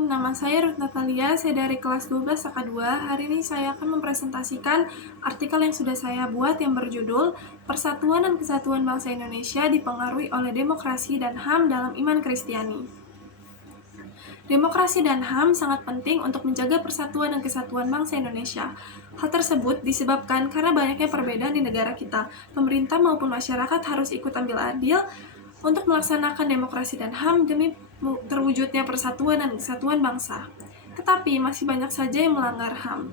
teman-teman, nama saya Ruth Natalia, saya dari kelas 12 AK2. Hari ini saya akan mempresentasikan artikel yang sudah saya buat yang berjudul Persatuan dan Kesatuan Bangsa Indonesia dipengaruhi oleh demokrasi dan HAM dalam iman Kristiani. Demokrasi dan HAM sangat penting untuk menjaga persatuan dan kesatuan bangsa Indonesia. Hal tersebut disebabkan karena banyaknya perbedaan di negara kita. Pemerintah maupun masyarakat harus ikut ambil andil untuk melaksanakan demokrasi dan HAM demi terwujudnya persatuan dan kesatuan bangsa. Tetapi masih banyak saja yang melanggar HAM.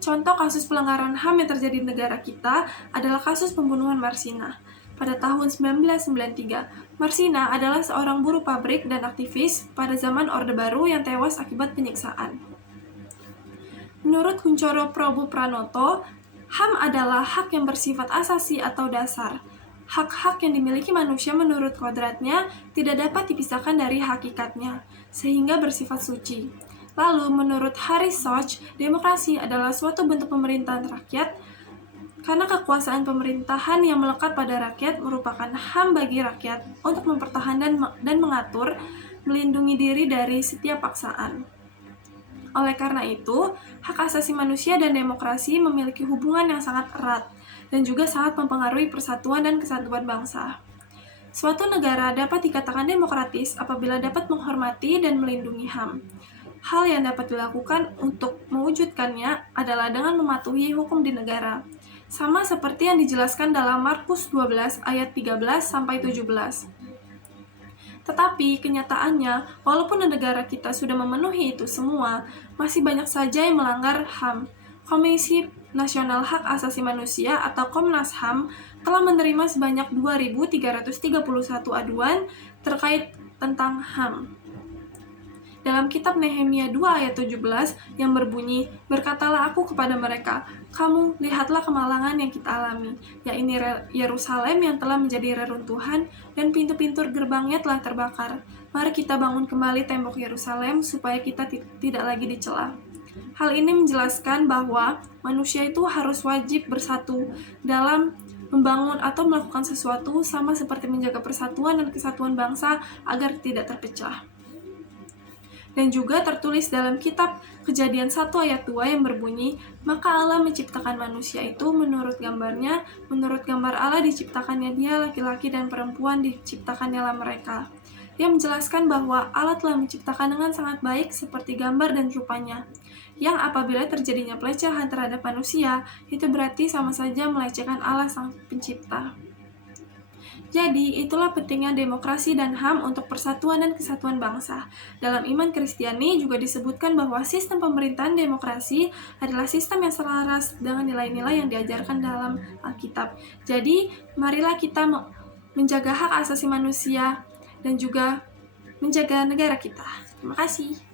Contoh kasus pelanggaran HAM yang terjadi di negara kita adalah kasus pembunuhan Marsina. Pada tahun 1993, Marsina adalah seorang buruh pabrik dan aktivis pada zaman Orde Baru yang tewas akibat penyiksaan. Menurut Kunchoro Prabu Pranoto, HAM adalah hak yang bersifat asasi atau dasar. Hak-hak yang dimiliki manusia menurut kodratnya tidak dapat dipisahkan dari hakikatnya, sehingga bersifat suci. Lalu, menurut Harry Soch, demokrasi adalah suatu bentuk pemerintahan rakyat, karena kekuasaan pemerintahan yang melekat pada rakyat merupakan HAM bagi rakyat untuk mempertahankan dan mengatur, melindungi diri dari setiap paksaan. Oleh karena itu, hak asasi manusia dan demokrasi memiliki hubungan yang sangat erat dan juga sangat mempengaruhi persatuan dan kesatuan bangsa. Suatu negara dapat dikatakan demokratis apabila dapat menghormati dan melindungi HAM. Hal yang dapat dilakukan untuk mewujudkannya adalah dengan mematuhi hukum di negara. Sama seperti yang dijelaskan dalam Markus 12 ayat 13-17. Tetapi kenyataannya, walaupun negara kita sudah memenuhi itu semua, masih banyak saja yang melanggar HAM. Komisi Nasional Hak Asasi Manusia atau Komnas HAM telah menerima sebanyak 2.331 aduan terkait tentang HAM. Dalam kitab Nehemia 2 ayat 17 yang berbunyi, "Berkatalah aku kepada mereka, kamu lihatlah kemalangan yang kita alami, yaitu Yerusalem yang telah menjadi reruntuhan dan pintu-pintu gerbangnya telah terbakar. Mari kita bangun kembali tembok Yerusalem supaya kita tidak lagi dicela." Hal ini menjelaskan bahwa manusia itu harus wajib bersatu dalam membangun atau melakukan sesuatu sama seperti menjaga persatuan dan kesatuan bangsa agar tidak terpecah. Dan juga tertulis dalam kitab Kejadian 1 ayat 2 yang berbunyi, "Maka Allah menciptakan manusia itu menurut gambarnya, menurut gambar Allah diciptakannya dia, laki-laki dan perempuan diciptakannya lah mereka." Yang menjelaskan bahwa Allah telah menciptakan dengan sangat baik seperti gambar dan rupanya. Yang apabila terjadinya pelecehan terhadap manusia, itu berarti sama saja melecehkan Allah sang pencipta. Jadi, itulah pentingnya demokrasi dan HAM untuk persatuan dan kesatuan bangsa. Dalam iman Kristiani juga disebutkan bahwa sistem pemerintahan demokrasi adalah sistem yang selaras dengan nilai-nilai yang diajarkan dalam Alkitab. Jadi, marilah kita menjaga hak asasi manusia dan juga menjaga negara kita. Terima kasih.